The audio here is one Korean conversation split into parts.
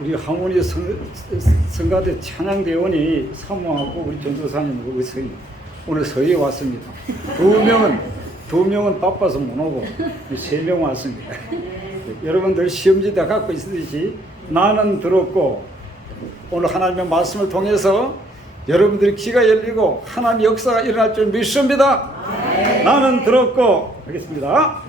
우리 항원이 성가대 찬양대원이 사모하고 우리 전도사님 오늘 서희에 왔습니다. 두 명은 바빠서 못 오고 3명 왔습니다. 여러분들 시험지 다 갖고 있듯이 나는 들었고 오늘 하나님의 말씀을 통해서 여러분들의 귀가 열리고 하나님의 역사가 일어날 줄 믿습니다. 나는 들었고 하겠습니다.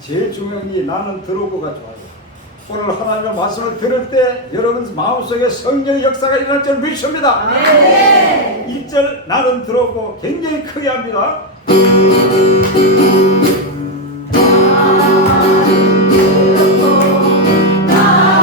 제일 중요한 게 나는 들어오고가 좋아요. 오늘 하나님의 말씀을 들을 때 여러분 마음속에 성령의 역사가 일어날 줄 믿습니다. 네. 1절 나는 들어오고 굉장히 크게 합니다. 나는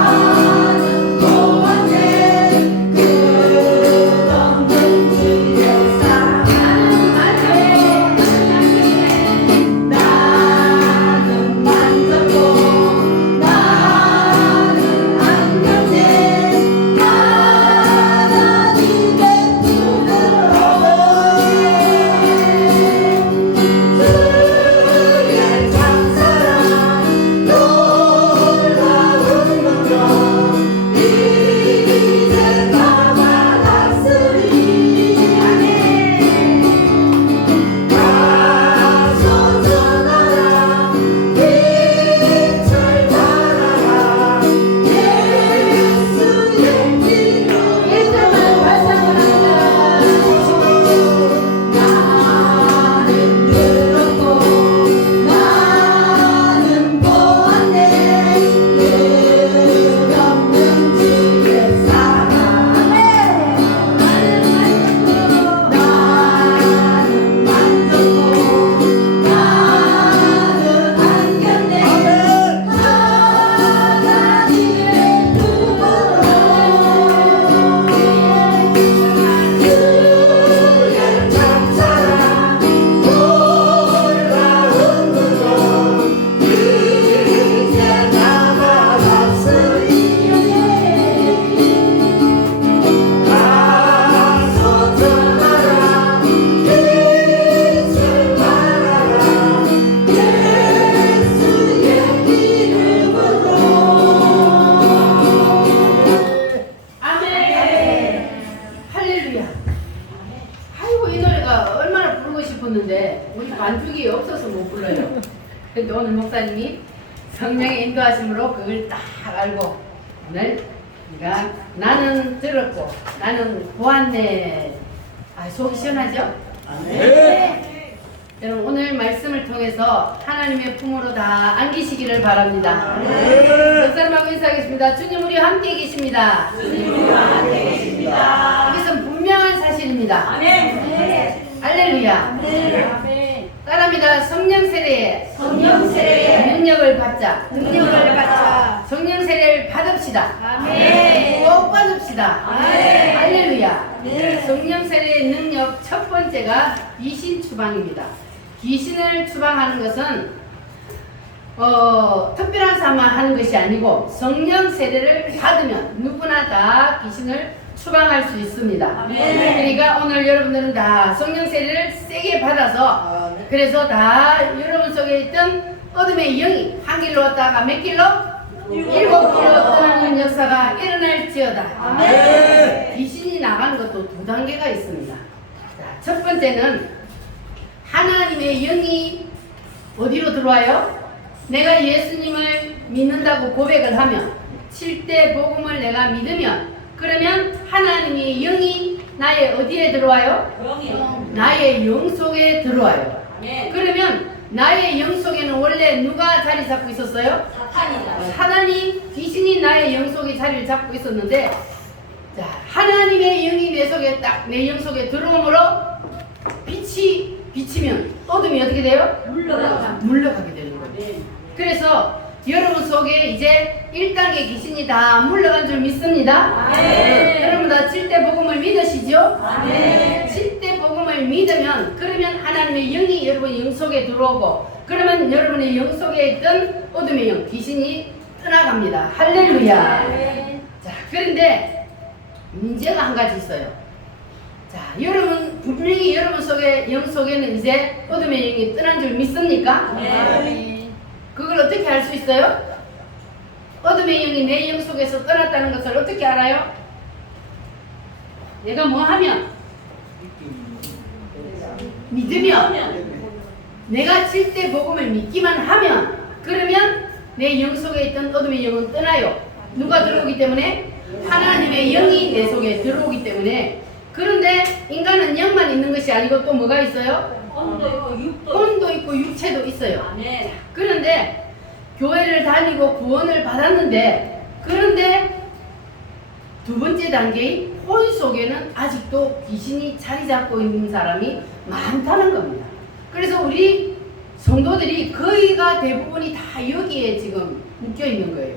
근데 오늘 목사님이 성령의 인도하심으로 그걸 딱 알고 오늘 우리가 나는 들었고 나는 보았네. 아, 속이 시원하죠? 네. 여러분 오늘 말씀을 통해서 하나님의 품으로 다 안기시기를 바랍니다. 역사님하고 인사하겠습니다. 주님 우리와 함께 계십니다. 이것은 분명한 사실입니다. 할렐루야. 따라합니다. 성령 세례에 능력을 받자. 성령 세례를 받읍시다. 꼭 받읍시다. 할렐루야. 성령 세례의 능력 첫 번째가 귀신 추방입니다. 귀신을 추방하는 것은 특별한 사람만 하는 것이 아니고 성령 세례를 받으면 누구나 다 귀신을 추방할 수 있습니다. 그러니까 오늘 여러분들은 다 성령 세례를 세게 받아서 그래서 다 여러분 속에 있던 어둠의 영이 한 길로 왔다가 몇 길로? 7길로 떠나는 역사가 일어날지어다. 귀신이 나가는 것도 두 단계가 있습니다. 자, 첫 번째는 하나님의 영이 어디로 들어와요? 내가 예수님을 믿는다고 고백을 하면 7대 복음을 내가 믿으면 그러면 하나님의 영이 나의 어디에 들어와요? 나의 영 속에 들어와요. 그러면 나의 영 속에는 원래 누가 자리 잡고 있었어요? 사단이 귀신이 나의 영 속에 자리를 잡고 있었는데 자, 하나님의 영이 내 속에 딱 내 영 속에 들어오므로 빛이 비치면 어둠이 어떻게 돼요? 물러가게 되는 거예요. 그래서 여러분 속에 이제 1단계 귀신이 다 물러간 줄 믿습니다. 여러분 다 7대 복음을 믿으시죠? 7대 복음을 믿으면 그러면 하나님의 영이 여러분 영 속에 들어오고 그러면 여러분의 영 속에 있던 어둠의 영 귀신이 떠나갑니다. 할렐루야. 자, 그런데 문제가 한 가지 있어요. 자, 여러분 분명히 여러분 속에 영 속에는 이제 어둠의 영이 떠난 줄 믿습니까? 그걸 어떻게 알 수 있어요? 어둠의 영이 내 영 속에서 떠났다는 것을 어떻게 알아요? 내가 뭐 하면? 믿으면 내가 7대 복음을 믿기만 하면 그러면 내 영 속에 있던 어둠의 영은 떠나요. 누가 들어오기 때문에? 하나님의 영이 내 속에 들어오기 때문에. 그런데 인간은 영만 있는 것이 아니고 또 뭐가 있어요? 혼도 있고 육체도 있어요. 그런데 교회를 다니고 구원을 받았는데 그런데 두 번째 단계인 혼 속에는 아직도 귀신이 자리 잡고 있는 사람이 많다는 겁니다. 그래서 우리 성도들이 거의가 대부분이 다 여기에 지금 묶여 있는 거예요.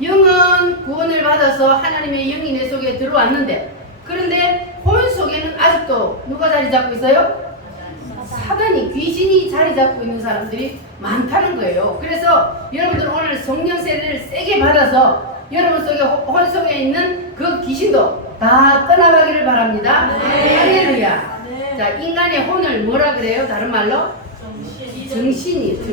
영은 구원을 받아서 하나님의 영이 내 속에 들어왔는데 그런데 혼 속에는 아직도 누가 자리 잡고 있어요? 사단이 귀신이 자리 잡고 있는 사람들이 많다는 거예요. 그래서 여러분들 오늘 성령 세례를 세게 받아서 여러분 속에 혼 속에 있는 그 귀신도 다 떠나가기를 바랍니다. 할렐루야. 자, 인간의 혼을 뭐라 그래요? 다른 말로? 정신이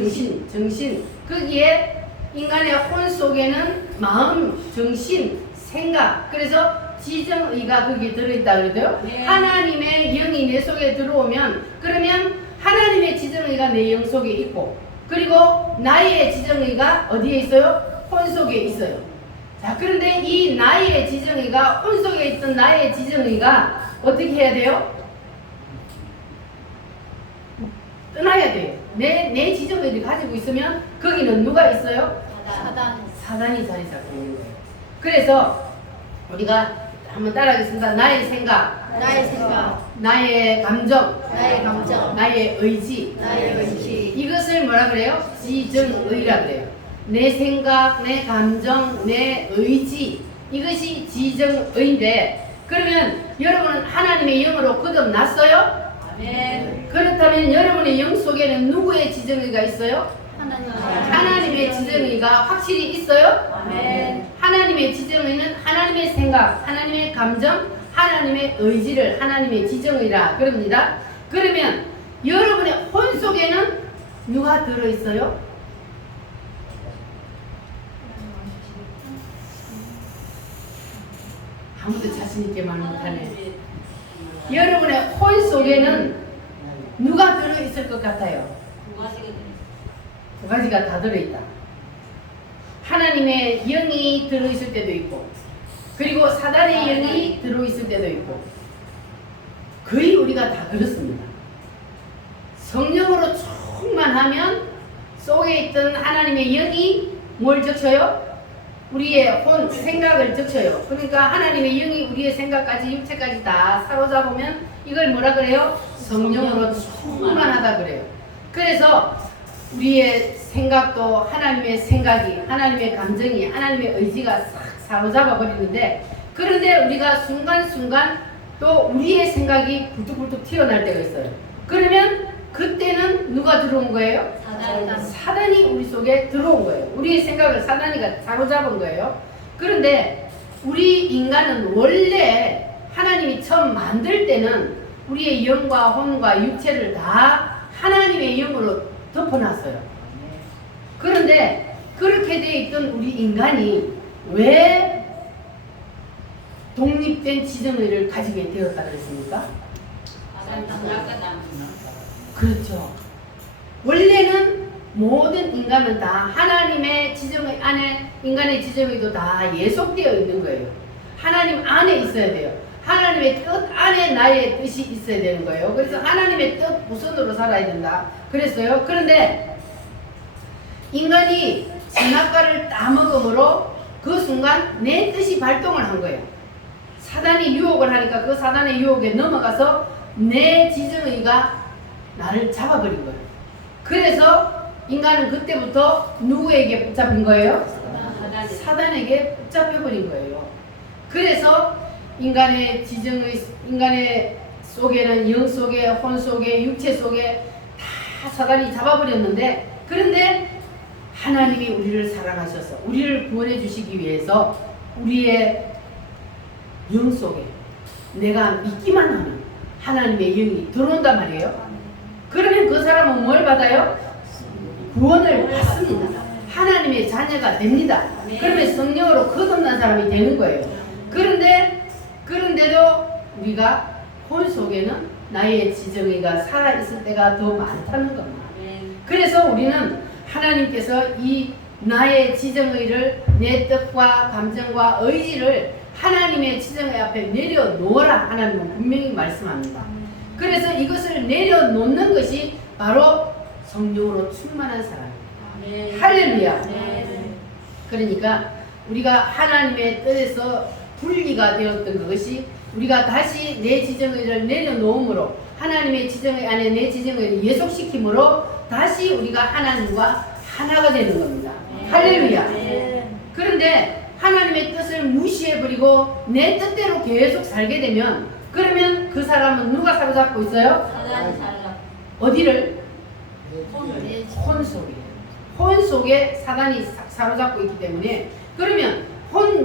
정신. 거기에 인간의 혼 속에는 마음, 정신, 생각. 그래서 지정의가 거기에 들어있다 그러죠. 하나님의 영이 내 속에 들어오면 그러면 하나님의 지정의가 내 영 속에 있고 그리고 나의 지정의가 어디에 있어요? 혼 속에 있어요. 자, 그런데 이 나의 지정의가 혼 속에 있던 나의 지정의가 어떻게 해야 돼요? 떠나야 돼요. 내 지정의를 가지고 있으면 거기는 누가 있어요? 사단이 자리 잡고 있는 거예요. 그래서 우리가 한번 따라하겠습니다. 나의 생각, 나의 감정, 나의 의지, 이것을 뭐라 그래요? 지정의라 그래요. 내 생각, 내 감정, 내 의지, 이것이 지정의인데 그러면 여러분은 하나님의 영으로 거듭났어요? 그렇다면 여러분의 영 속에는 누구의 지정의가 있어요? 하나님의 지정의가 확실히 있어요? 하나님의 지정의는 하나님의 생각, 하나님의 감정, 하나님의 의지를 하나님의 지정의라 그럽니다. 그러면 여러분의 혼 속에는 누가 들어있어요? 아무도 자신있게 말 못하네. 여러분의 혼 속에는 누가 들어있을 것 같아요? 두 가지가 다 들어있다. 하나님의 영이 들어있을 때도 있고, 그리고 사단의 영이 들어있을 때도 있고, 거의 우리가 다 그렇습니다. 성령으로 충만하면 속에 있던 하나님의 영이 뭘 적셔요? 우리의 혼, 생각을 적셔요. 그러니까 하나님의 영이 우리의 생각까지, 육체까지 다 사로잡으면 이걸 뭐라 그래요? 성령으로 충만하다 그래요. 그래서 우리의 생각도 하나님의 생각이, 하나님의 감정이, 하나님의 의지가 싹 사로잡아 버리는데, 그런데 우리가 순간순간 또 우리의 생각이 굴뚝굴뚝 튀어날 때가 있어요. 그러면 그때는 누가 들어온 거예요? 사단이 우리 속에 들어온 거예요. 우리의 생각을 사단이가 사로잡은 거예요. 그런데 우리 인간은 원래 하나님이 처음 만들 때는 우리의 영과 혼과 육체를 다 하나님의 영으로 덮어놨어요. 그런데 그렇게 돼 있던 우리 인간이 왜 독립된 지정의를 가지게 되었다 그랬습니까? 그렇죠. 원래는 모든 인간은 다 하나님의 지정의 안에, 인간의 지정의도 다 예속되어 있는 거예요. 하나님 안에 있어야 돼요. 하나님의 뜻 안에 나의 뜻이 있어야 되는 거예요. 그래서 하나님의 뜻 우선으로 살아야 된다 그랬어요. 그런데 인간이 선악과를 따먹음으로 그 순간 내 뜻이 발동을 한 거예요. 사단이 유혹을 하니까 그 사단의 유혹에 넘어가서 내 지정의가 나를 잡아버린 거예요. 그래서 인간은 그때부터 누구에게 붙잡힌 거예요? 사단에게 붙잡혀버린 거예요. 그래서 인간의 지정의, 인간의 속에는 영 속에, 혼 속에, 육체 속에 다 사단이 잡아버렸는데, 그런데 하나님이 우리를 사랑하셔서 우리를 구원해 주시기 위해서 우리의 영 속에 내가 믿기만 하면 하나님의 영이 들어온단 말이에요. 그러면 그 사람은 뭘 받아요? 구원을 받습니다. 하나님의 자녀가 됩니다. 그러면 성령으로 거듭난 사람이 되는 거예요. 그런데도 우리가 혼 속에는 나의 지정의가 살아있을 때가 더 많다는 겁니다. 그래서 우리는 하나님께서 이 나의 지정의를, 내 뜻과 감정과 의지를 하나님의 지정의 앞에 내려놓으라 하나님은 분명히 말씀합니다. 그래서 이것을 내려놓는 것이 바로 성령으로 충만한 사람입니다. 할렐루야. 그러니까 우리가 하나님의 뜻에서 분리가 되었던 그것이 우리가 다시 내 지정의를 내려놓음으로, 하나님의 지정의 안에 내 지정의를 예속시킴으로 다시 우리가 하나님과 하나가 되는 겁니다. 할렐루야. 그런데 하나님의 뜻을 무시해버리고 내 뜻대로 계속 살게 되면, 그러면 그 사람은 누가 사로잡고 있어요? 어디를? 혼 속에. 혼 속에 사단이 사로잡고 있기 때문에, 그러면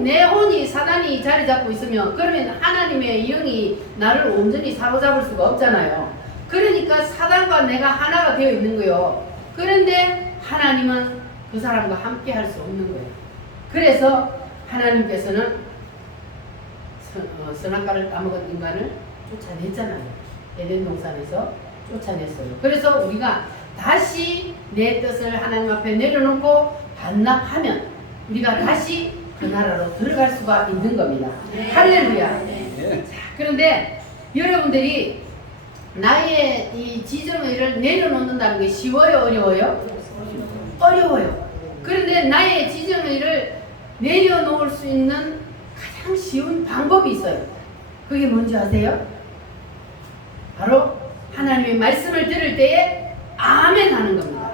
내 혼이 사단이 자리 잡고 있으면, 그러면 하나님의 영이 나를 온전히 사로잡을 수가 없잖아요. 그러니까 사단과 내가 하나가 되어 있는 거예요. 그런데 하나님은 그 사람과 함께 할 수 없는 거예요. 그래서 하나님께서는 선악과를 따먹은 인간을 쫓아냈잖아요. 에덴 동산에서 쫓아냈어요. 그래서 우리가 다시 내 뜻을 하나님 앞에 내려놓고 반납하면 우리가 다시 그 나라로 들어갈 수가 있는 겁니다. 할렐루야. 자, 그런데 여러분들이 나의 이 지정의를 내려놓는다는 게 쉬워요? 어려워요? 어려워요. 그런데 나의 지정의를 내려놓을 수 있는 가장 쉬운 방법이 있어요. 그게 뭔지 아세요? 바로 하나님의 말씀을 들을 때에 아멘 하는 겁니다.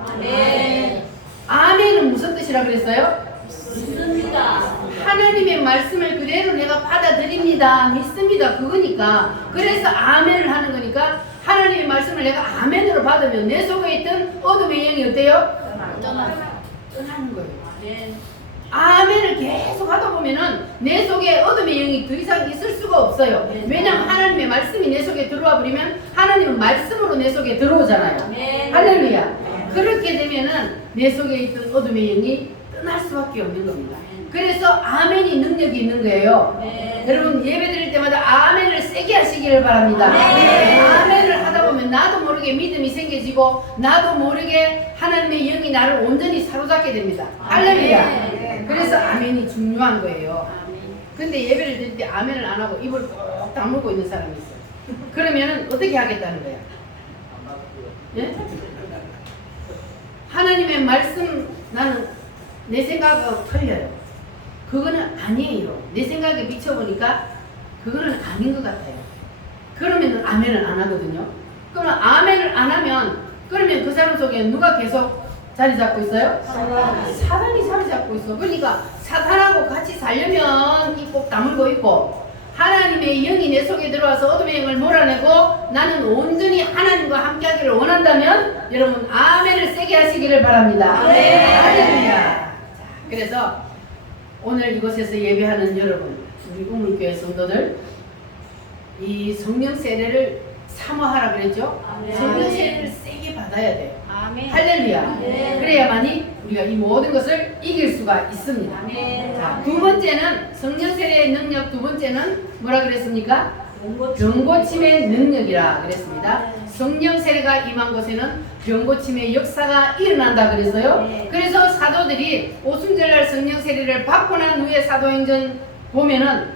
아멘은 무슨 뜻이라 그랬어요? 믿습니다. 하나님의 말씀을 그대로 내가 받아들입니다. 믿습니다. 그거니까. 그래서 아멘을 하는 거니까 하나님의 말씀을 내가 아멘으로 받으면 내 속에 있던 어둠의 영이 어때요? 떠나는 거예요. 아멘을 계속 하다 보면은 내 속에 어둠의 영이 더 이상 있을 수가 없어요. 왜냐하면 하나님의 말씀이 내 속에 들어와 버리면 하나님은 말씀으로 내 속에 들어오잖아요. 할렐루야. 그렇게 되면은 내 속에 있던 어둠의 영이 떠날 수밖에 없는 겁니다. 그래서 아멘이 능력이 있는 거예요. 여러분 예배 드릴 때마다 아멘을 세게 하시기를 바랍니다. 아멘을 하다 보면 기도하면 나도 모르게 믿음이 생겨지고 나도 모르게 하나님의 영이 나를 온전히 사로잡게 됩니다. 할렐루야. 그래서 아멘이 중요한 거예요. 근데 예배를 드릴 때 아멘을 안 하고 입을 꼭 다물고 있는 사람이 있어요. 그러면은 어떻게 하겠다는 거야? 예? 하나님의 말씀 나는 내 생각하고 틀려요. 그거는 아니에요. 내 생각에 비춰보니까 그거는 아닌 것 같아요. 그러면 아멘을 안 하거든요. 그러면 아멘을 안 하면 그러면 그 사람 속에 누가 계속 자리 잡고 있어요? 사단이 자리 잡고 있어. 그러니까 사탄하고 같이 살려면 이 꼭 다물고 있고 하나님의 영이 내 속에 들어와서 어둠의 영을 몰아내고 나는 온전히 하나님과 함께하기를 원한다면 여러분 아멘을 세게 하시기를 바랍니다. 할렐루야. 그래서 오늘 이곳에서 예배하는 여러분, 우리 우물교회 성도들, 이 성령 세례를 사모하라 그랬죠? 성령 세례를 세게 받아야 돼요. 할렐루야. 그래야만이 우리가 이 모든 것을 이길 수가 있습니다. 자, 두 번째는 성령 세례의 능력, 두 번째는 뭐라 그랬습니까? 병고침의 능력이라 그랬습니다. 성령 세례가 임한 곳에는 병고침의 역사가 일어난다 그랬어요. 그래서 사도들이 오순절날 성령 세례를 받고 난 후에 사도행전 보면은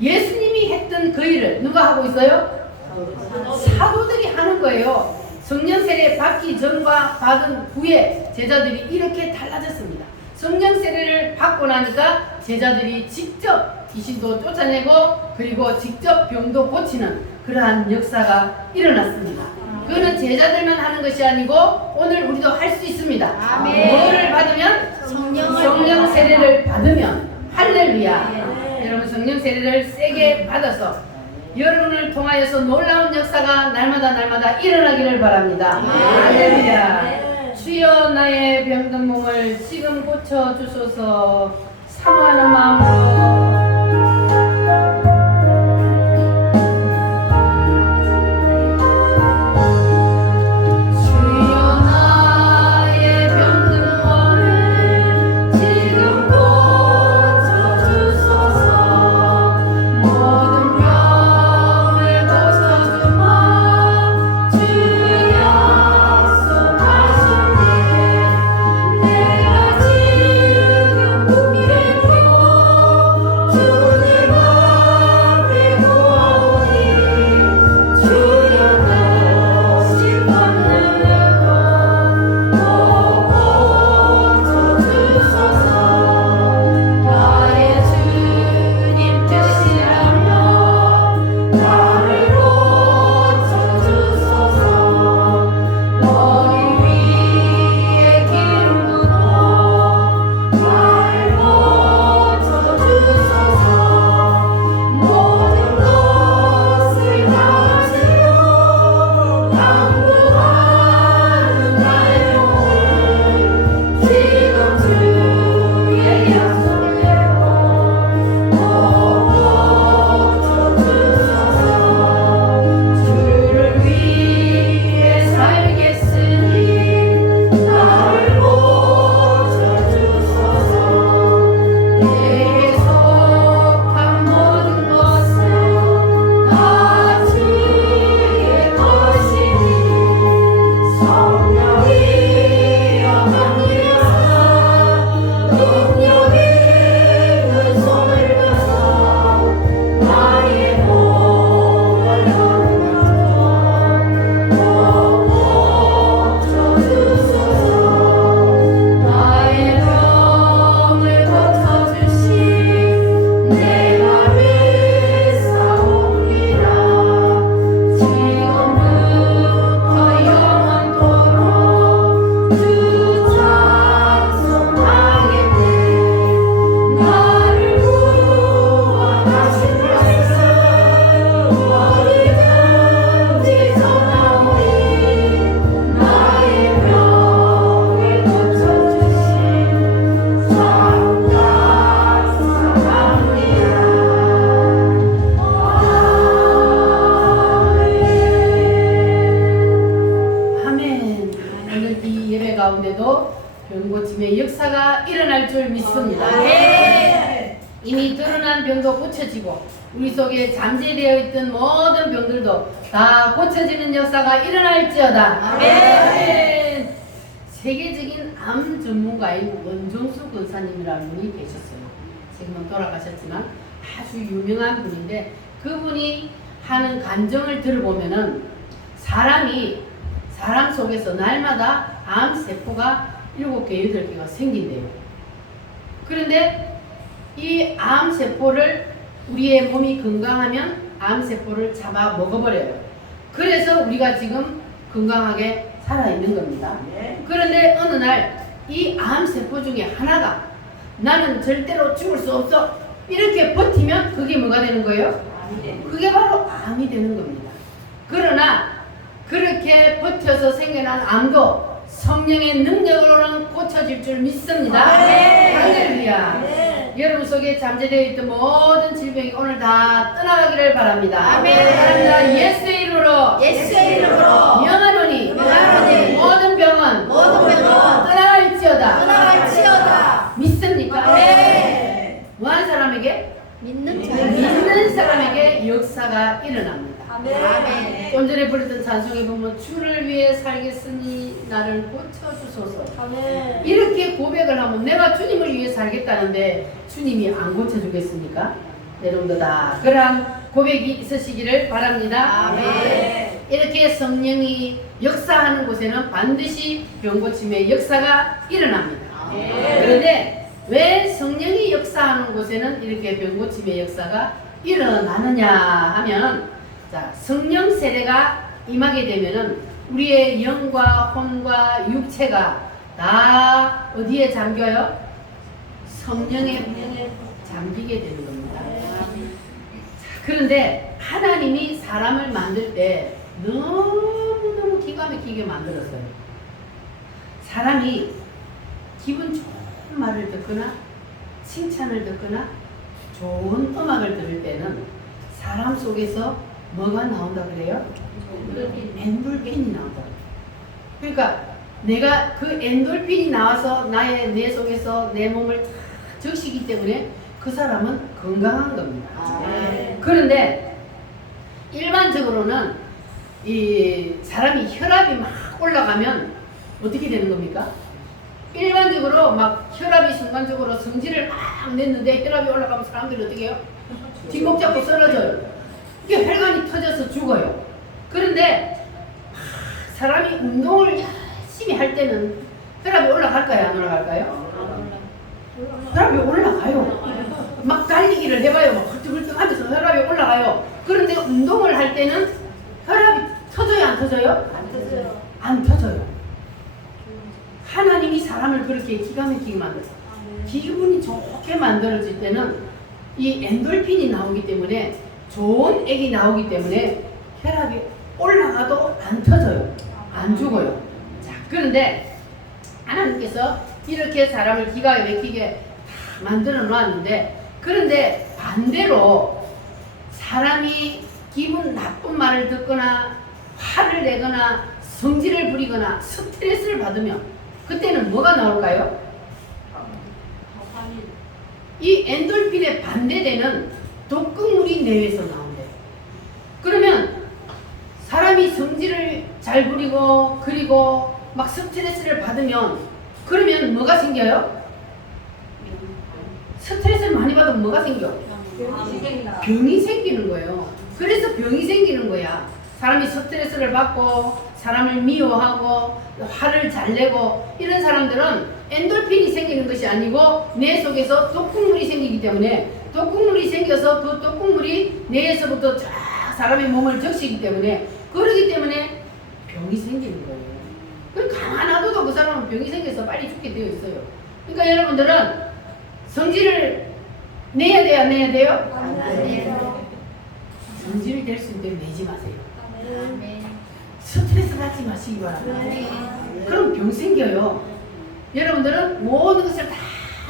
예수님이 했던 그 일을 누가 하고 있어요? 사도들이 하는 거예요. 성령 세례 받기 전과 받은 후에 제자들이 이렇게 달라졌습니다. 성령 세례를 받고 나니까 제자들이 직접 귀신도 쫓아내고 그리고 직접 병도 고치는 그러한 역사가 일어났습니다. 그거는 제자들만 하는 것이 아니고 오늘 우리도 할 수 있습니다. 뭐를 받으면? 성령 세례를 받으면. 할렐루야. 여러분 성령 세례를 세게 받아서 여러분을 통하여서 놀라운 역사가 날마다 일어나기를 바랍니다. 할렐루야. 주여 나의 병든 몸을 지금 고쳐주소서. 사모하는 마음으로 내가 지금 이미 드러난 병도 고쳐지고 우리 속에 잠재되어 있던 모든 병들도 다 고쳐지는 역사가 일어날지어다. 아멘. 세계적인 암 전문가인 원종수 권사님이라는 분이 계셨어요. 지금은 돌아가셨지만 아주 유명한 분인데 그분이 하는 간증을 들어보면은 사람 속에서 날마다 암세포가 7개, 8개가 생긴대요. 그런데 이 암세포를 우리의 몸이 건강하면 암세포를 잡아 먹어버려요. 그래서 우리가 지금 건강하게 살아있는 겁니다. 그런데 어느 날 이 암세포 중에 하나가 나는 절대로 죽을 수 없어 이렇게 버티면 그게 뭐가 되는 거예요? 그게 바로 암이 되는 겁니다. 그러나 그렇게 버텨서 생겨난 암도 성령의 능력으로는 고쳐질 줄 믿습니다. 할렐루야. 여러분 속에 잠재되어 있던 모든 질병이 오늘 다 떠나가기를 바랍니다. 아멘. 예수의 이름으로 명하노니 모든 병은 떠나갈지어다. 믿습니까? 뭐하는 사람에게? 믿는 사람에게 역사가 일어납니다. 아멘. 좀 전에 부르던 찬송에 보면 주를 위해 살겠으니 나를 고쳐주소서. 아멘. 이렇게 고백을 하면 내가 주님을 위해 살겠다는데 주님이 안 고쳐주겠습니까? 여러분도 다 그러한 고백이 있으시기를 바랍니다. 아멘. 이렇게 성령이 역사하는 곳에는 반드시 병고침의 역사가 일어납니다. 그런데 왜 성령이 역사하는 곳에는 이렇게 병고침의 역사가 일어나느냐 하면, 자, 성령 세례가 임하게 되면은 우리의 영과 혼과 육체가 다 어디에 잠겨요? 성령에 잠기게 되는 겁니다. 자, 그런데 하나님이 사람을 만들 때 너무너무 기가 막히게 만들었어요. 사람이 기분 좋은 말을 듣거나 칭찬을 듣거나 좋은 음악을 들을 때는 사람 속에서 뭐가 나온다 그래요? 엔돌핀이 나온다. 그러니까 내가 그 엔돌핀이 나와서 내 속에서 내 몸을 다 적시기 때문에 그 사람은 건강한 겁니다. 그런데 일반적으로는 이 사람이 혈압이 막 올라가면 어떻게 되는 겁니까? 일반적으로 막 혈압이 순간적으로 성질을 막 냈는데 혈압이 올라가면 사람들이 어떻게 해요? 뒷목 잡고 쓰러져요. 이게 혈관이 터져서 죽어요. 그런데 사람이 운동을 열심히 할 때는 혈압이 올라갈까요? 안 올라갈까요? 혈압이 올라가요. 막 달리기를 해봐요. 막 훌쩍훌쩍 하면서 혈압이 올라가요. 그런데 운동을 할 때는 혈압이 터져요? 안 터져요? 안 터져요. 하나님이 사람을 그렇게 기가 막히게 만들어요. 기분이 좋게 만들어질 때는 이 엔돌핀이 나오기 때문에, 좋은 액이 나오기 때문에 혈압이 올라가도 안 터져요. 안 죽어요. 자, 그런데 하나님께서 이렇게 사람을 기가 막히게 다 만들어 놓았는데, 그런데 반대로 사람이 기분 나쁜 말을 듣거나 화를 내거나 성질을 부리거나 스트레스를 받으면 그때는 뭐가 나올까요? 이 엔돌핀에 반대되는 독극물이 뇌에서 나온대요. 그러면 사람이 성질을 잘 부리고 그리고 막 스트레스를 받으면, 그러면 뭐가 생겨요? 스트레스를 많이 받으면 뭐가 생겨? 병이 생기는 거예요. 그래서 병이 생기는 거야. 사람이 스트레스를 받고 사람을 미워하고 화를 잘 내고 이런 사람들은 엔돌핀이 생기는 것이 아니고 뇌 속에서 독극물이 생기기 때문에, 독극물이 생겨서 그 독극물이 뇌에서부터 쫙 사람의 몸을 적시기 때문에, 그러기 때문에 병이 생기는 거예요. 그 가만 놔둬도 그 사람은 병이 생겨서 빨리 죽게 되어 있어요. 그러니까 여러분들은 성질을 내야 돼요? 안 내야 돼요? 성질이 될 수 있는데 내지 마세요. 스트레스 받지 마시기 바랍니다. 그럼 병 생겨요. 여러분들은 모든 것을 다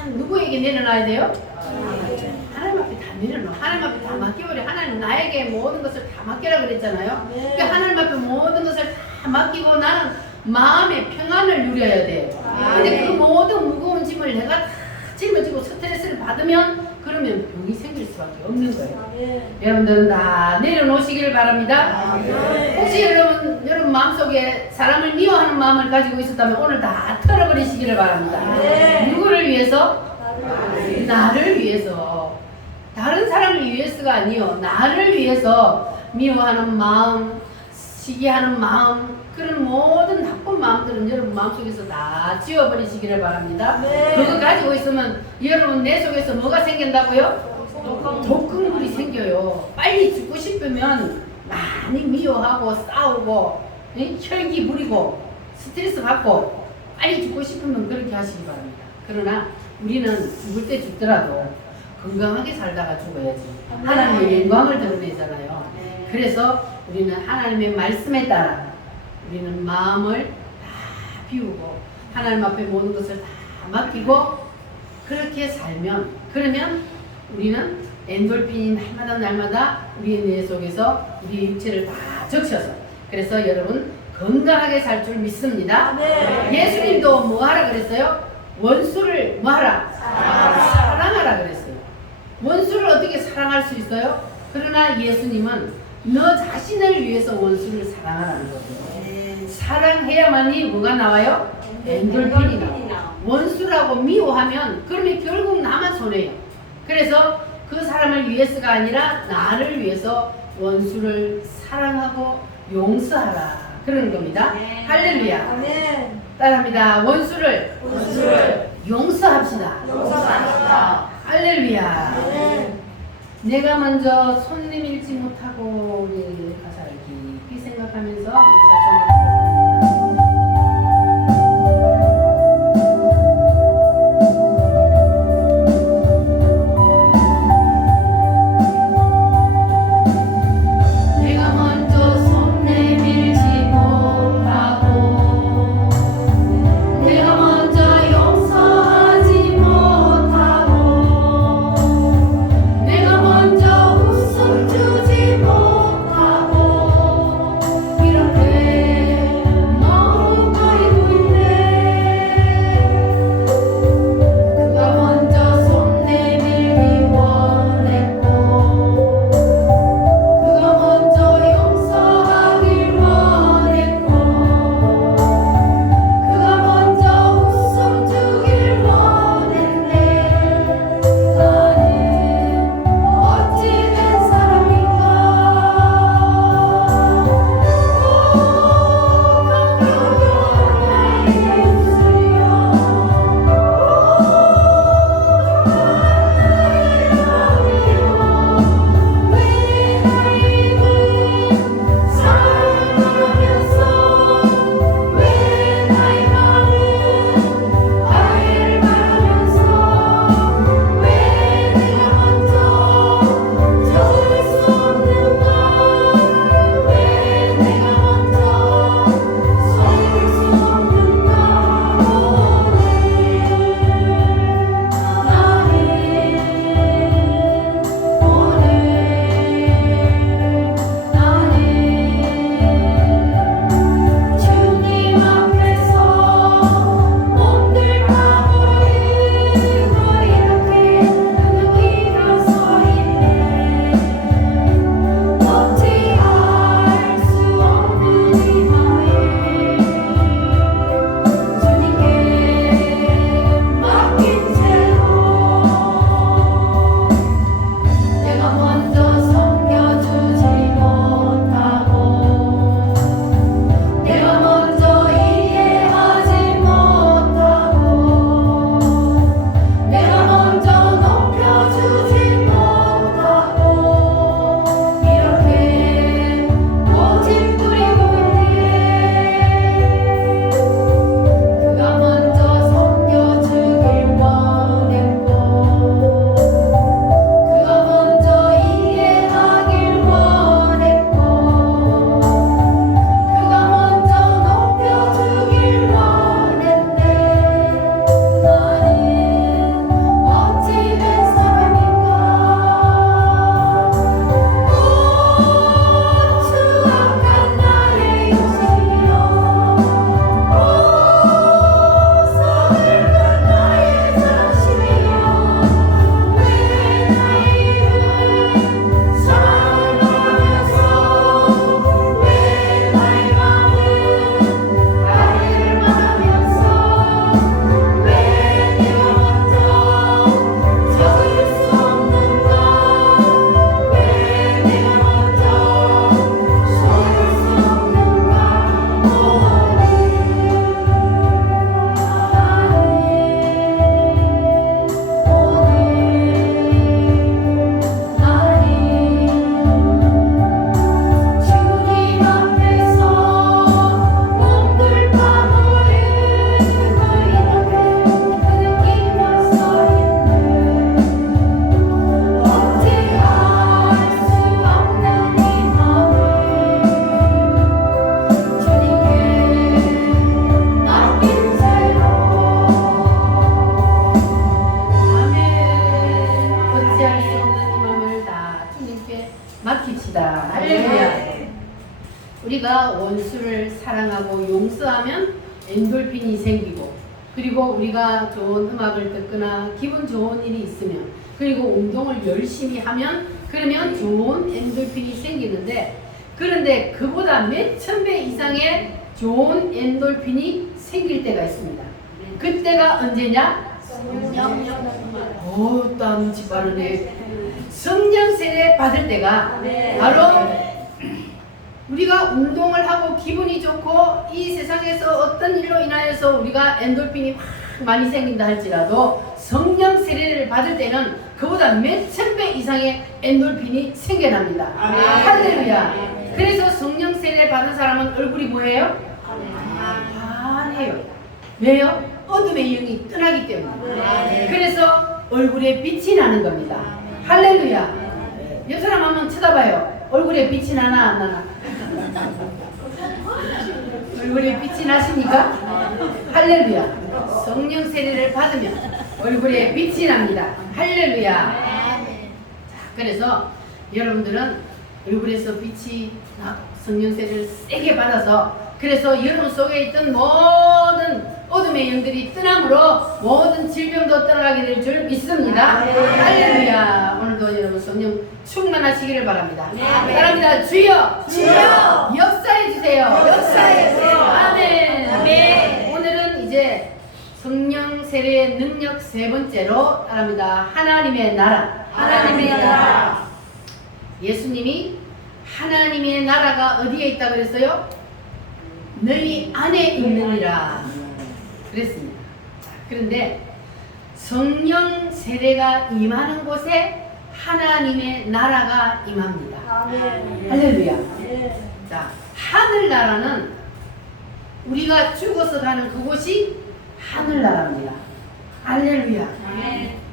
누구에게 내려놔야 돼요? 하나님 앞에 다 내려놔. 하나님 앞에 다 맡겨버려. 하나님 나에게 모든 것을 다 맡기라 그랬잖아요. 그러니까 하나님 앞에 모든 것을 다 맡기고 나는 마음의 평안을 누려야 돼. 근데 그 모든 무거운 짐을 내가 다 짊어지고 스트레스를 받으면 그런 그러면 병이 생길 수밖에 없는 거예요. 아멘. 여러분들은 다 내려놓으시기를 바랍니다. 혹시 여러분 마음속에 사람을 미워하는 마음을 가지고 있었다면 오늘 다 털어버리시기를 바랍니다. 누구를 위해서? 나를 위해서. 다른 사람을 위해서가 아니요. 나를 위해서 미워하는 마음, 시기하는 마음, 그런 모든 나쁜 마음들은 여러분 마음속에서 다 지워버리시기를 바랍니다. 그거 가지고 있으면 여러분 내 속에서 뭐가 생긴다고요? 독극물이 생겨요. 빨리 죽고 싶으면 많이 미워하고 싸우고 혈기 부리고 스트레스 받고 빨리 죽고 싶으면 그렇게 하시기 바랍니다. 그러나 우리는 죽을 때 죽더라도 건강하게 살다가 죽어야지. 하나님의 영광을 드러내잖아요. 그래서 우리는 하나님의 말씀에 따라 우리는 마음을 다 비우고 하나님 앞에 모든 것을 다 맡기고 그렇게 살면 그러면 우리는 엔돌핀이 날마다 우리의 뇌 속에서 우리 육체를 다 적셔서 그래서 여러분 건강하게 살 줄 믿습니다. 예수님도 뭐 하라 그랬어요? 원수를 뭐 하라? 사랑하라 그랬어요. 원수를 어떻게 사랑할 수 있어요? 그러나 예수님은 너 자신을 위해서 원수를 사랑하라는 거죠. 사랑해야만이 뭐가 나와요? 엔돌핀이 나와요. 원수라고 미워하면 그러면 결국 나만 손해요. 그래서 그 사람을 위해서가 아니라 나를 위해서 원수를 사랑하고 용서하라 그러는 겁니다. 할렐루야. 아멘. 따라합니다. 원수를 용서합시다. 용서합시다. 할렐루야. 아멘. 내가 먼저 손 내밀지 못하고 우리 가사를 깊이 생각하면서 찬송합니다. 내가 먼저 손 내밀지 못하고 내가 먼저 용서하지 못하고 내가 먼저 웃음 주지 못하고 우리가 원수를 사랑하고 용서하면 엔돌핀이 생기고, 그리고 우리가 좋은 음악을 듣거나 기분 좋은 일이 있으면, 그리고 운동을 열심히 하면, 그러면 좋은 엔돌핀이 생기는데, 그런데 그보다 몇천 배 이상의 좋은 엔돌핀이 생길 때가 있습니다. 그때가 언제냐? 땀 찌빠르네. 성령 세례 받을 때가 바로 우리가 운동을 하고 기분이 좋고 이 세상에서 어떤 일로 인하여서 우리가 엔돌핀이 막 많이 생긴다 할지라도 성령 세례를 받을 때는 그보다 몇천 배 이상의 엔돌핀이 생겨납니다. 할렐루야. 그래서 성령 세례 받은 사람은 얼굴이 뭐예요? 환해요. 왜요? 어둠의 영이 떠나기 때문에. 그래서 얼굴에 빛이 나는 겁니다. 할렐루야. 옆 사람 한번 쳐다봐요. 얼굴에 빛이 나나 안 나나? 얼굴에 빛이 나십니까? 할렐루야. 성령 세례를 받으면 얼굴에 빛이 납니다. 할렐루야. 자, 그래서 여러분들은 얼굴에서 빛이 성령 세례를 세게 받아서, 그래서 여러분 속에 있던 모든 어둠의 영들이 떠남으로 모든 질병도 떠나가게 될 줄 믿습니다. 할렐루야. 오늘도 여러분 성령 충만하시기를 바랍니다. 바랍니다. 주여, 주여, 역사해 주세요. 역사해 주세요. 아멘. 아멘. 오늘은 이제 성령 세례의 능력 세 번째로 따릅니다. 하나님의 나라. 하나님의 나라. 예수님이 하나님의 나라가 어디에 있다 그랬어요? 너희 안에 있느니라 그랬습니다. 자, 그런데 성령 세례가 임하는 곳에 하나님의 나라가 임합니다. 할렐루야. 자, 하늘나라는 우리가 죽어서 가는 그곳이 하늘나라입니다. 할렐루야.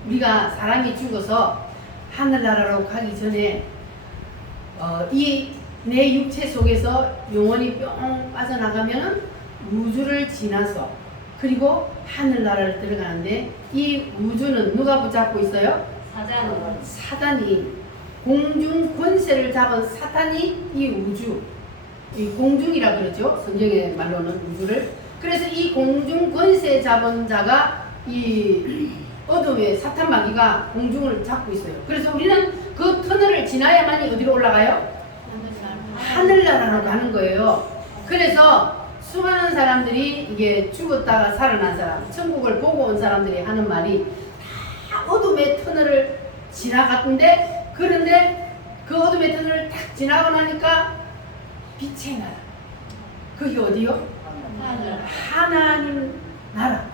우리가 사람이 죽어서 하늘나라로 가기 전에 이 내 육체 속에서 영혼이 뿅 빠져나가면 우주를 지나서 그리고 하늘나라를 들어가는데, 이 우주는 누가 붙잡고 있어요? 사단이, 공중 권세를 잡은 사탄이 이 우주, 이 공중이라 그러죠. 성경의 말로는 우주를. 그래서 이 공중 권세 잡은 자가 이 어둠의 사탄 마귀가 공중을 잡고 있어요. 그래서 우리는 그 터널을 지나야만이 어디로 올라가요? 하늘나라로 가는 거예요. 그래서 수많은 사람들이 이게 죽었다가 살아난 사람, 천국을 보고 온 사람들이 하는 말이 다 어둠의 터널을 지나갔는데, 그런데 그 어둠의 터널을 딱 지나고 나니까 빛의 나라. 그게 어디요? 하나님 나라.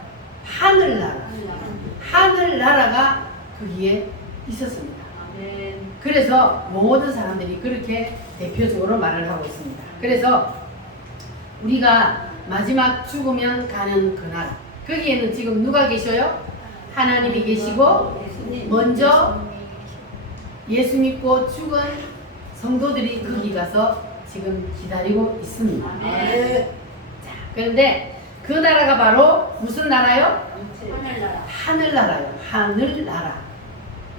하늘나라. 하늘나라가 거기에 있었습니다. 그래서 모든 사람들이 그렇게 대표적으로 말을 하고 있습니다. 그래서 우리가 마지막 죽으면 가는 그 나라, 거기에는 지금 누가 계셔요? 하나님이 계시고, 먼저 예수 믿고 죽은 성도들이 거기 가서 지금 기다리고 있습니다. 자, 그런데 그 나라가 바로 무슨 나라요? 하늘나라요. 하늘나라.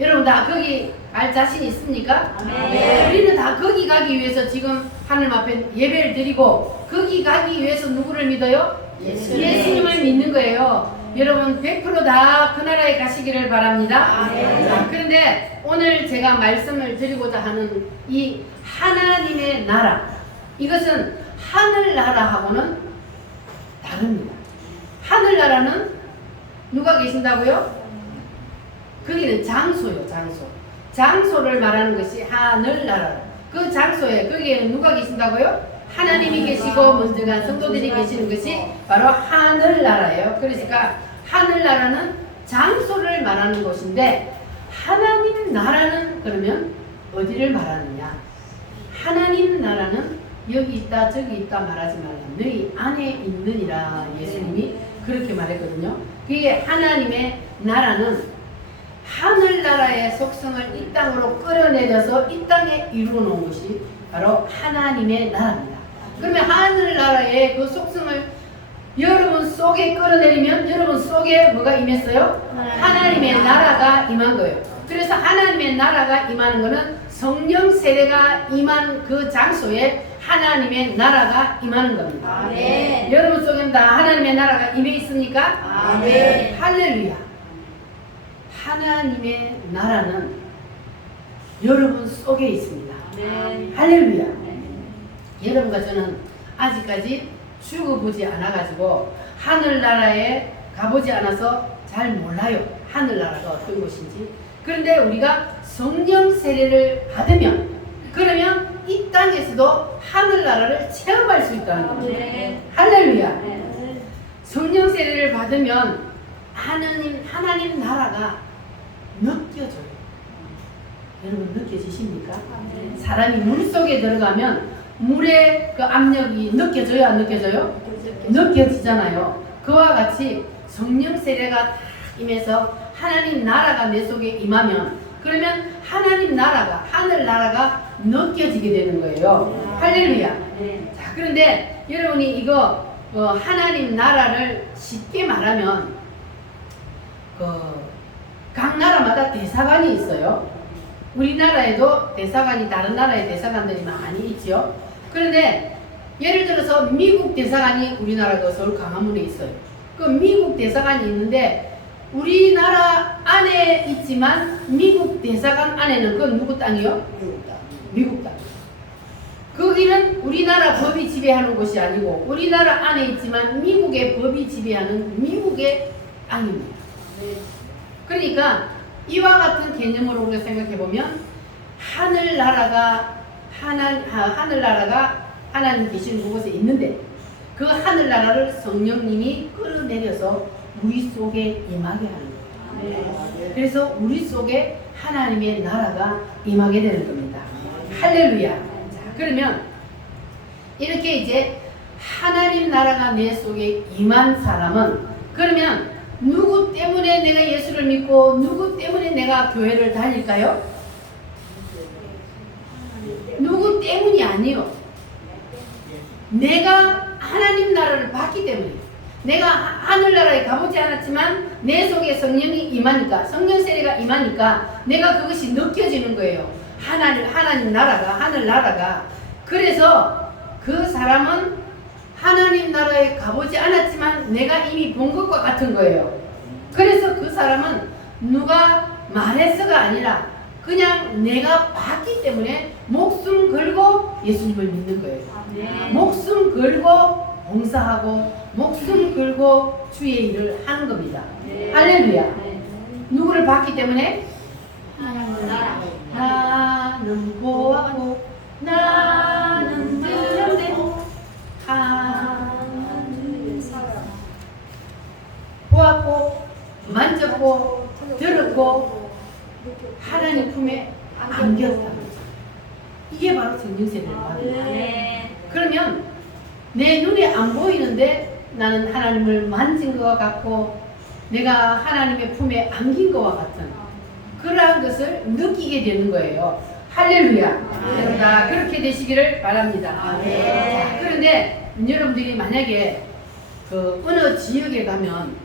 여러분 다 거기 갈 자신 있습니까? 우리는 다 거기 가기 위해서 지금 하나님 앞에 예배를 드리고, 거기 가기 위해서 누구를 믿어요? 예수님을 믿는 거예요. 여러분 100% 다 그 나라에 가시기를 바랍니다. 자, 그런데 오늘 제가 말씀을 드리고자 하는 이 하나님의 나라, 이것은 하늘나라하고는 다릅니다. 하늘나라는 누가 계신다고요? 거기는 장소요, 장소. 장소를 말하는 것이 하늘나라. 그 장소에, 거기에는 누가 계신다고요? 하나님이 계시고 먼저 간 성도들이 계시는 것이 바로 하늘나라예요. 그러니까 하늘나라는 장소를 말하는 곳인데, 하나님 나라는 그러면 어디를 말하느냐? 하나님 나라는 여기 있다 저기 있다 말하지 말라. 너희 안에 있느니라. 예수님이 그렇게 말했거든요. 그게 하나님의 나라는 하늘나라의 속성을 이 땅으로 끌어내려서 이 땅에 이루어 놓은 것이 바로 하나님의 나라입니다. 그러면 하늘나라의 그 속성을 여러분 속에 끌어내리면 여러분 속에 뭐가 임했어요? 하나님의 나라가 임한 거예요. 그래서 하나님의 나라가 임하는 것은 성령 세례가 임한 그 장소에 하나님의 나라가 임하는 겁니다. 아멘. 여러분 속에 다 하나님의 나라가 임해 있습니까? 아멘. 할렐루야. 하나님의 나라는 여러분 속에 있습니다. 아멘. 할렐루야. 여러분과 저는 아직까지 죽어보지 않아가지고 하늘나라에 가보지 않아서 잘 몰라요. 하늘나라가 어떤 곳인지. 그런데 우리가 성령 세례를 받으면, 그러면 이 땅에서도 하늘나라를 체험할 수 있다는 겁니다. 할렐루야. 성령 세례를 받으면 하나님 나라가 느껴져요. 여러분 느껴지십니까? 사람이 물 속에 들어가면 물의 그 압력이 느껴져요, 안 느껴져요? 느껴지잖아요. 그와 같이 성령 세례가 딱 임해서 하나님 나라가 내 속에 임하면, 그러면 하나님 나라가, 하늘 나라가 느껴지게 되는 거예요. 할렐루야. 자, 그런데 여러분이 이거 하나님 나라를 쉽게 말하면 각 나라마다 대사관이 있어요. 우리나라에도 대사관이, 다른 나라의 대사관들이 많이 있죠. 그런데 예를 들어서 미국 대사관이 우리나라 그 서울 광화문에 있어요. 그 미국 대사관이 있는데 우리나라 안에 있지만 미국 대사관 안에는 그건 누구 땅이요? 미국 땅. 거기는 우리나라 법이 지배하는 곳이 아니고 우리나라 안에 있지만 미국의 법이 지배하는 미국의 땅입니다. 그러니까 이와 같은 개념으로 우리가 생각해 보면 하늘나라가 하나님 계시는 그곳에 있는데 그 하늘나라를 성령님이 끌어내려서 우리 속에 임하게 하는 거예요. 그래서 우리 속에 하나님의 나라가 임하게 되는 겁니다. 할렐루야. 자, 그러면 이렇게 이제 하나님 나라가 내 속에 임한 사람은, 그러면 누구 때문에 내가 예수를 믿고 누구 때문에 내가 교회를 다닐까요? 누구 때문이 아니요. 내가 하나님 나라를 받기 때문에, 내가 하늘나라에 가보지 않았지만 내 속에 성령이 임하니까, 성령 세례가 임하니까 내가 그것이 느껴지는 거예요. 하나님 나라가, 하늘 나라가. 그래서 그 사람은 하나님 나라에 가보지 않았지만 내가 이미 본 것과 같은 거예요. 그래서 그 사람은 누가 말해서가 아니라 그냥 내가 봤기 때문에 목숨 걸고 예수님을 믿는 거예요. 목숨 걸고 봉사하고 목숨 걸고 주의 일을 하는 겁니다. 할렐루야. 누구를 봤기 때문에? 나는 보았고 나는 들었네. 보았고 만졌고 들었고 하나님 품에 안겼다는 거죠. 이게 바로 성령세례를 받는 거예요. 그러면 내 눈에 안 보이는데 나는 하나님을 만진 것과 같고 내가 하나님의 품에 안긴 것과 같은 그러한 것을 느끼게 되는 거예요. 할렐루야. 여러분 다 그렇게 되시기를 바랍니다. 자, 그런데 여러분들이 만약에 그 어느 지역에 가면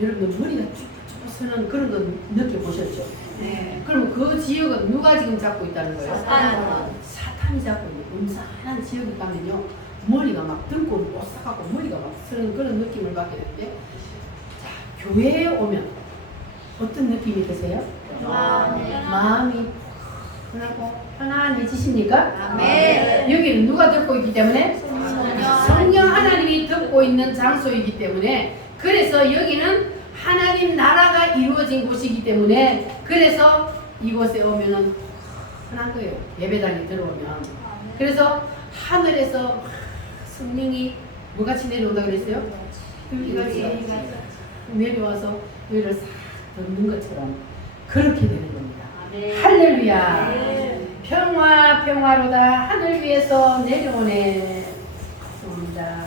여러분들 머리가 쭉쭉 서는 그런 거 느껴보셨죠? 그럼 그 지역은 누가 지금 잡고 있다는 거예요? 사탄이 잡고 있는 음산한 지역에 가면요 머리가 막 등골이 오싹하고 머리가 막 서는 그런 느낌을 받게 되는데, 자, 교회에 오면 어떤 느낌이 드세요? 마음이 편하고 편안해지십니까? 여기는 누가 듣고 있기 때문에? 성령 하나님이 듣고 있는 장소이기 때문에, 그래서 여기는 하나님 나라가 이루어진 곳이기 때문에, 그래서 이곳에 오면은 편한 거예요. 예배당에 들어오면. 그래서 하늘에서 성령이 뭐같이 내려온다 그랬어요? 불기같이 내려와서 우리를 싹 덮는 것처럼 그렇게 되는 겁니다. 할렐루야. 평화 평화로다 하늘 위에서 내려오네. 좋습니다.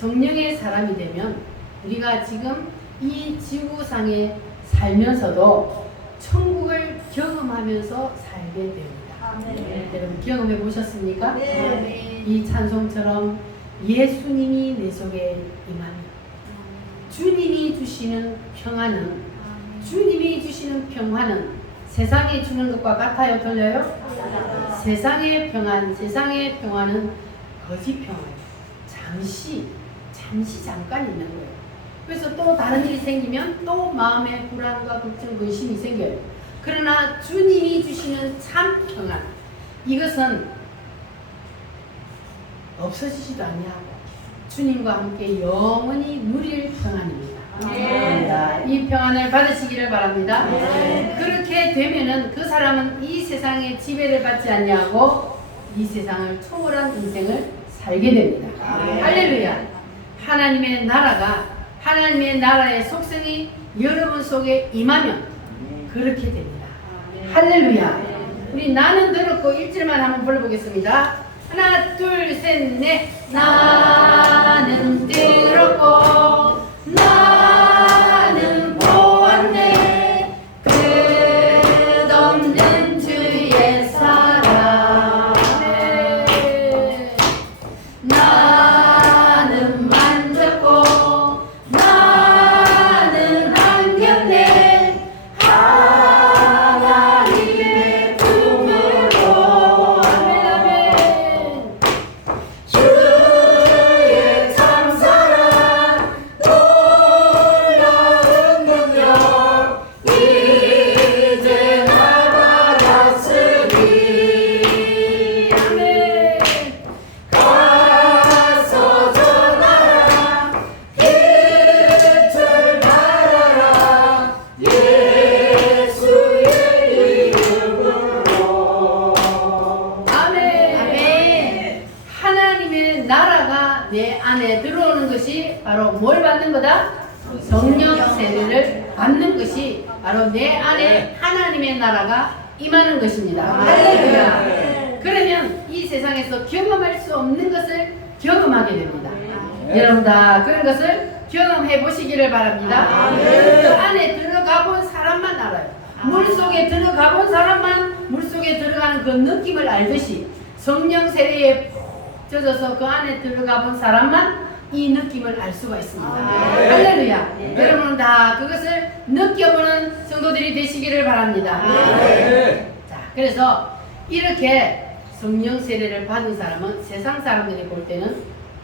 성령의 사람이 되면 우리가 지금 이 지구상에 살면서도 천국을 경험하면서 살게 됩니다. 여러분 경험해 보셨습니까? 네. 이 찬송처럼 예수님이 내 속에 임하는 주님이 주시는 평안은 주님이 주시는 평화는 세상이 주는 것과 같아요? 틀려요? 세상의 평안, 세상의 평안은 거짓 평화예요. 잠깐 있는 거예요. 그래서 또 다른 일이 생기면 또 마음에 불안과 걱정, 근심이 생겨요. 그러나 주님이 주시는 참 평안, 이것은 없어지지도 아니하고 주님과 함께 영원히 누릴 평안입니다. 네. 이 평안을 받으시기를 바랍니다. 네. 그렇게 되면은 그 사람은 이 세상의 지배를 받지 않냐고 이 세상을 초월한 인생을 살게 됩니다. 네. 할렐루야. 하나님의 나라의 속성이 여러분 속에 임하면 그렇게 됩니다. 할렐루야. 우리 나는 들었고 1절만 한번 불러보겠습니다. 하나 둘 셋 넷. 나는 들었고 나는 보았네 끝없는 주의 사랑. 나는 만졌고 나는 안겼네 하나님의 품으로. 아멘. 주의 참사랑 놀라운 능력 이제 날 받았으니. 아멘. 가서 전하라 빛을 발하라 예수의 이름으로. 아멘. 하나님의 나라가 내 안에 들어오는 것이 바로 뭘 받는 거다? 성령 세례를 받는 것이 바로 내 안에 하나님의 나라가 임하는 것입니다. 할렐루야. 그러면 이 세상에서 경험할 수 없는 것을 경험하게 됩니다. 여러분 다 그런 것을 경험해 보시기를 바랍니다. 그 안에 들어가 본 사람만 알아요. 물속에 들어가 본 사람만 물속에 들어가는 그 느낌을 알듯이 성령 세례에 젖어서 그 안에 들어가 본 사람만 이 느낌을 알 수가 있습니다. 할렐루야. 여러분은 다 그것을 느껴보는 성도들이 되시기를 바랍니다. 자, 그래서 이렇게 성령 세례를 받은 사람은 세상 사람들이 볼 때는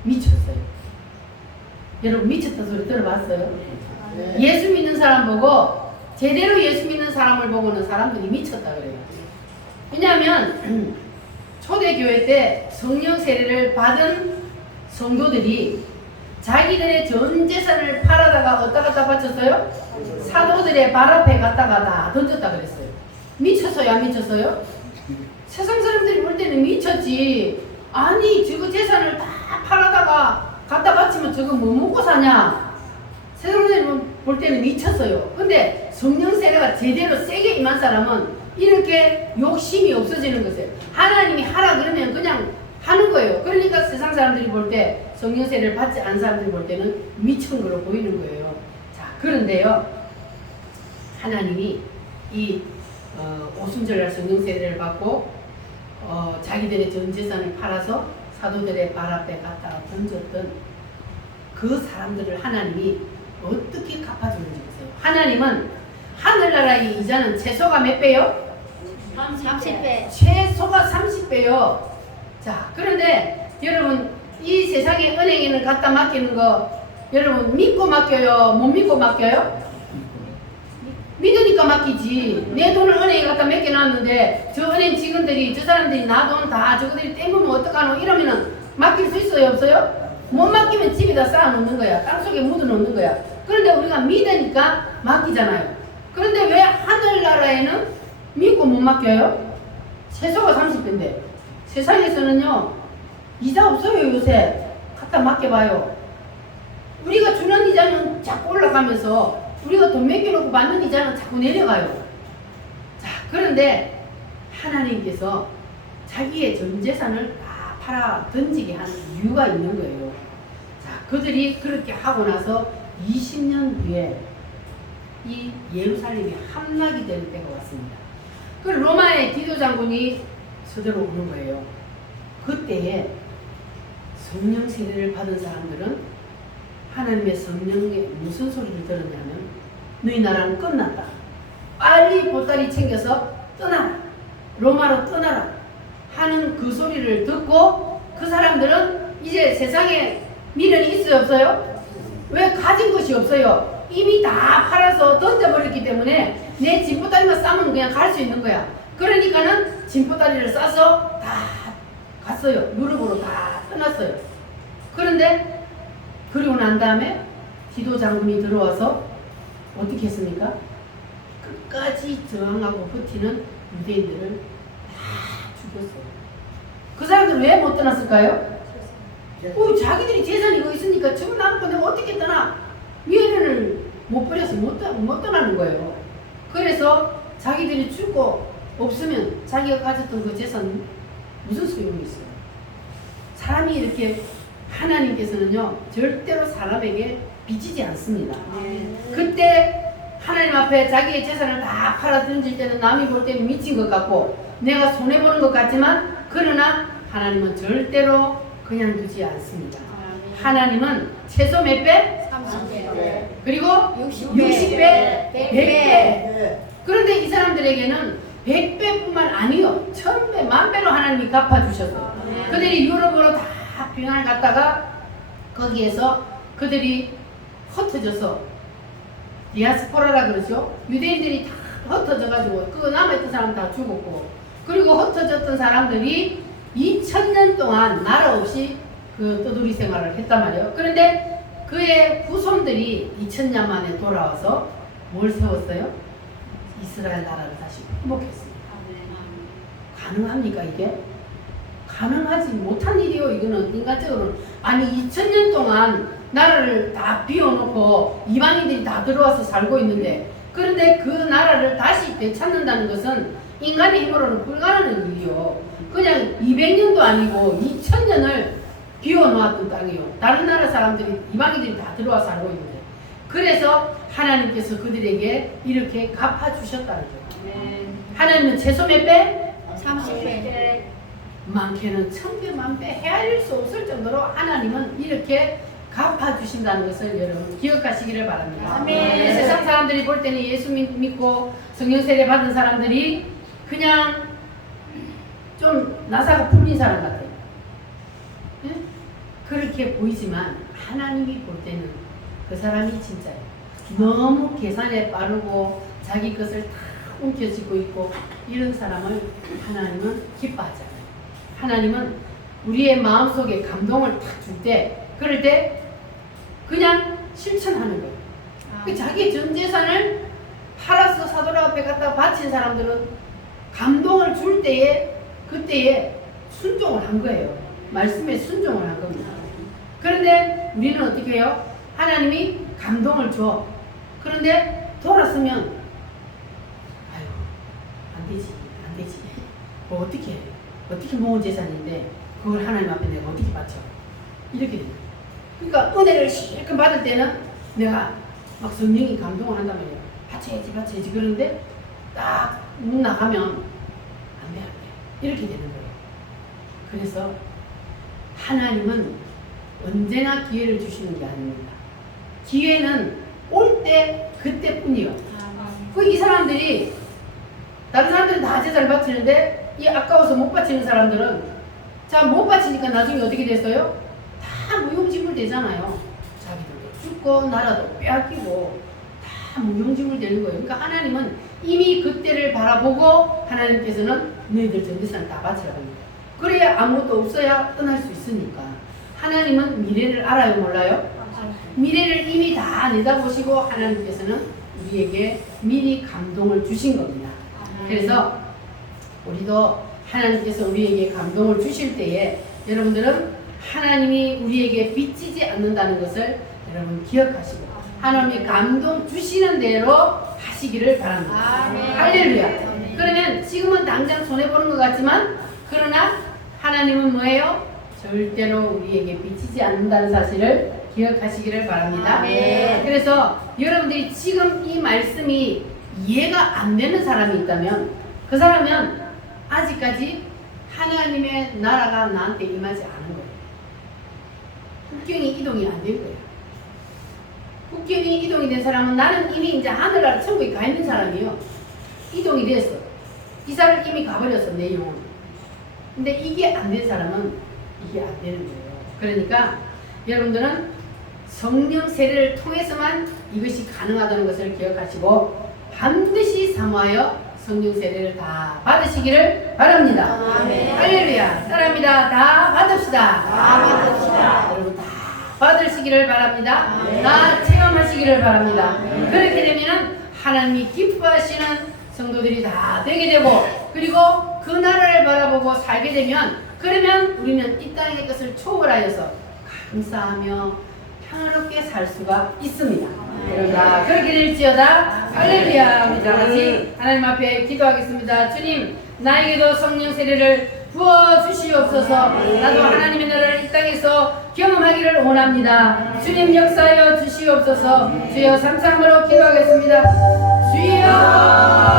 미쳤어요. 여러분 미쳤다 소리 들어봤어요? 예수 믿는 사람 보고 제대로 예수 믿는 사람을 보고는 사람들이 미쳤다 그래요. 왜냐하면 초대교회 때 성령 세례를 받은 성도들이 자기들의 전 재산을 팔아다가 어디다 갖다 바쳤어요? 사도들의 발 앞에 갖다가 다 던졌다 그랬어요. 미쳤어요? 안 미쳤어요? 세상 사람들이 볼 때는 미쳤지. 아니 저거 재산을 다 팔아다가 갖다 바치면 저거 뭐 먹고 사냐? 세상 사람들이 볼 때는 미쳤어요. 근데 성령 세례가 제대로 세게 임한 사람은 이렇게 욕심이 없어지는 거예요. 하나님이 하라 그러면 그냥 하는 거예요. 그러니까 세상 사람들이 볼 때 성령 세례를 받지 않은 사람들이 볼 때는 미친 걸로 보이는 거예요. 자, 그런데요, 하나님이 이 오순절날 성령 세례를 받고 자기들의 전 재산을 팔아서 사도들의 발 앞에 갖다가 던졌던 그 사람들을 하나님이 어떻게 갚아주는지 보세요. 하나님은 하늘나라의 이자는 최소가 몇 배요? 30배. 최소가 30배요. 자, 그런데 여러분 이 세상의 은행에는 갖다 맡기는 거 여러분 믿고 맡겨요? 못 믿고 맡겨요? 믿으니까 맡기지. 내 돈을 은행에 갖다 맡겨놨는데 저 은행 직원들이 저 사람들이 나 돈 다 저거들이 떼면 어떡하노 이러면은 맡길 수 있어요? 없어요? 못 맡기면 집에다 쌓아놓는 거야. 땅속에 묻어놓는 거야. 그런데 우리가 믿으니까 맡기잖아요. 그런데 왜 하늘나라에는 믿고 못 맡겨요? 최소가 30배인데 세상에서는요 이자 없어요. 요새 갖다 맡겨봐요. 우리가 주는 이자는 자꾸 올라가면서 우리가 돈 맡겨놓고 받는 이자는 자꾸 내려가요. 자, 그런데 하나님께서 자기의 전 재산을 다 팔아 던지게 하는 이유가 있는 거예요. 자, 그들이 그렇게 하고 나서 20년 뒤에 이 예루살렘이 함락이 될 때가 왔습니다. 그 로마의 디도 장군이 서대로 오는 거예요. 그때에 성령 세례를 받은 사람들은 하나님의 성령의 무슨 소리를 들었냐면 너희 나라는 끝났다. 빨리 보따리 챙겨서 떠나라. 로마로 떠나라. 하는 그 소리를 듣고 그 사람들은 이제 세상에 미련이 있어요 없어요? 왜 가진 것이 없어요? 이미 다 팔아서 던져버렸기 때문에 내 짐보따리만 싸면 그냥 갈 수 있는 거야. 그러니까는 짐보따리를 싸서 다 갔어요. 유럽으로 다 떠났어요. 그런데 그리고 난 다음에 디도 장군이 들어와서 어떻게 했습니까? 끝까지 저항하고 버티는 유대인들을 다 죽였어요. 그 사람들 왜 못 떠났을까요? 자기들이 재산이 이거 있으니까 저거 나는 건데 어떻게 떠나? 미련을 못 버려서 못 떠나는 거예요. 그래서 자기들이 죽고 없으면 자기가 가졌던 그 재산은 무슨 소용이 있어요? 사람이 이렇게 하나님께서는요 절대로 사람에게 빚지지 않습니다. 그때 하나님 앞에 자기의 재산을 다 팔아 던질 때는 남이 볼 때는 미친 것 같고 내가 손해보는 것 같지만 그러나 하나님은 절대로 그냥 두지 않습니다. 하나님은 최소 몇 배? 30배. 그리고 60배, 100배. 그런데 이 사람들에게는 100배뿐만 아니요 1000배, 만배로 하나님이 갚아주셨어요. 그들이 유럽으로 다 비난을 갔다가 거기에서 그들이 흩어져서 디아스포라라 그러죠. 유대인들이 다 흩어져가지고 그 남아있던 사람 다 죽었고 그리고 흩어졌던 사람들이 2000년 동안 나라 없이 그 떠돌이 생활을 했단 말이에요. 그런데 그의 후손들이 2000년 만에 돌아와서 뭘 세웠어요? 이스라엘 나라를 다시 회복했습니다. 가능합니까 이게? 가능하지 못한 일이요. 이거는 인간적으로 아니 2000년 동안 나라를 다 비워놓고 이방인들이 다 들어와서 살고 있는데 그런데 그 나라를 다시 되찾는다는 것은 인간의 힘으로는 불가능한 일이요. 그냥 200년도 아니고 2000년을 비워놓았던 땅이요. 다른 나라 사람들이 이방인들이 다 들어와 살고 있는데 그래서 하나님께서 그들에게 이렇게 갚아주셨다는 거예요. 하나님은 최소 몇 배? 30배. 많게는 1000배, 만배 헤아릴 수 없을 정도로 하나님은 이렇게 갚아주신다는 것을 여러분 기억하시기를 바랍니다. 아멘. 세상 사람들이 볼 때는 예수 믿고 성령 세례 받은 사람들이 그냥 좀 나사가 풀린 사람 같아요. 예? 그렇게 보이지만 하나님이 볼 때는 그 사람이 진짜예요. 너무 계산에 빠르고 자기 것을 다 움켜쥐고 있고 이런 사람을 하나님은 기뻐하지 않아요. 하나님은 우리의 마음속에 감동을 탁 줄 때 그럴 때 그냥 실천하는 거예요. 그 자기 전 재산을 팔아서 사도라 앞에 갖다 바친 사람들은 감동을 줄 때에 그때에 순종을 한 거예요. 말씀에 순종을 한 겁니다. 그런데 우리는 어떻게 해요? 하나님이 감동을 줘. 그런데 돌아서면 아유 안 되지 뭐 어떻게 해? 어떻게 모은 재산인데 그걸 하나님 앞에 내가 어떻게 바쳐? 이렇게 돼요. 그러니까 은혜를 실컷 받을 때는 내가 막 성령이 감동을 한단 말이에요. 바쳐야지 그러는데 딱 문 나가면 안 돼. 이렇게 되는 거예요. 그래서 하나님은 언제나 기회를 주시는 게 아닙니다. 기회는 올 때 그때뿐이요. 이 사람들이 다른 사람들은 다 제사를 바치는데 이 아까워서 못 바치는 사람들은 자 못 바치니까 나중에 어떻게 됐어요? 다 무용지물 되잖아요. 자기들도 죽고 나라도 빼앗기고 다 무용지물 되는 거예요. 그러니까 하나님은 이미 그때를 바라보고 하나님께서는 너희들 전재산을 다 바치라고 합니다. 그래야 아무것도 없어야 떠날 수 있으니까. 하나님은 미래를 알아요 몰라요? 미래를 이미 다 내다보시고 하나님께서는 우리에게 미리 감동을 주신 겁니다. 그래서 우리도 하나님께서 우리에게 감동을 주실 때에 여러분들은 하나님이 우리에게 빚지지 않는다는 것을 여러분 기억하시고 하나님이 감동 주시는 대로 하시기를 바랍니다. 할렐루야. 그러면 지금은 당장 손해보는 것 같지만 그러나 하나님은 뭐예요? 절대로 우리에게 비치지 않는다는 사실을 기억하시기를 바랍니다. 아멘. 그래서 여러분들이 지금 이 말씀이 이해가 안 되는 사람이 있다면 그 사람은 아직까지 하나님의 나라가 나한테 임하지 않은 거예요. 국경이 이동이 안 된 거예요. 국경이 이동이 된 사람은 나는 이미 이제 하늘나라 천국에 가 있는 사람이에요. 이동이 됐어. 이사를 이미 가버렸어, 내 영혼. 근데 이게 안 된 사람은 이게 안 되는 거예요. 그러니까 여러분들은 성령 세례를 통해서만 이것이 가능하다는 것을 기억하시고 반드시 사모하여 성령 세례를 다 받으시기를 바랍니다. 아멘. 할렐루야. 사랑합니다. 다 받읍시다. 다 받읍시다. 여러분 다 받으시기를 바랍니다. 아멘. 다 체험하시기를 바랍니다. 그렇게 되면은 하나님이 기뻐하시는 성도들이 다 되게 되고 그리고 그 나라를 바라보고 살게 되면 그러면 우리는 이 땅의 것을 초월하여서 감사하며 평화롭게 살 수가 있습니다. 여러분 다 그렇게 될지어다. 할렐루야. 우리 다 같이 하나님 앞에 기도하겠습니다. 주님, 나에게도 성령 세례를 부어 주시옵소서. 나도 하나님의 나라를 이 땅에서 경험하기를 원합니다. 주님 역사하여 주시옵소서. 주여 삼삼으로 기도하겠습니다. 주여.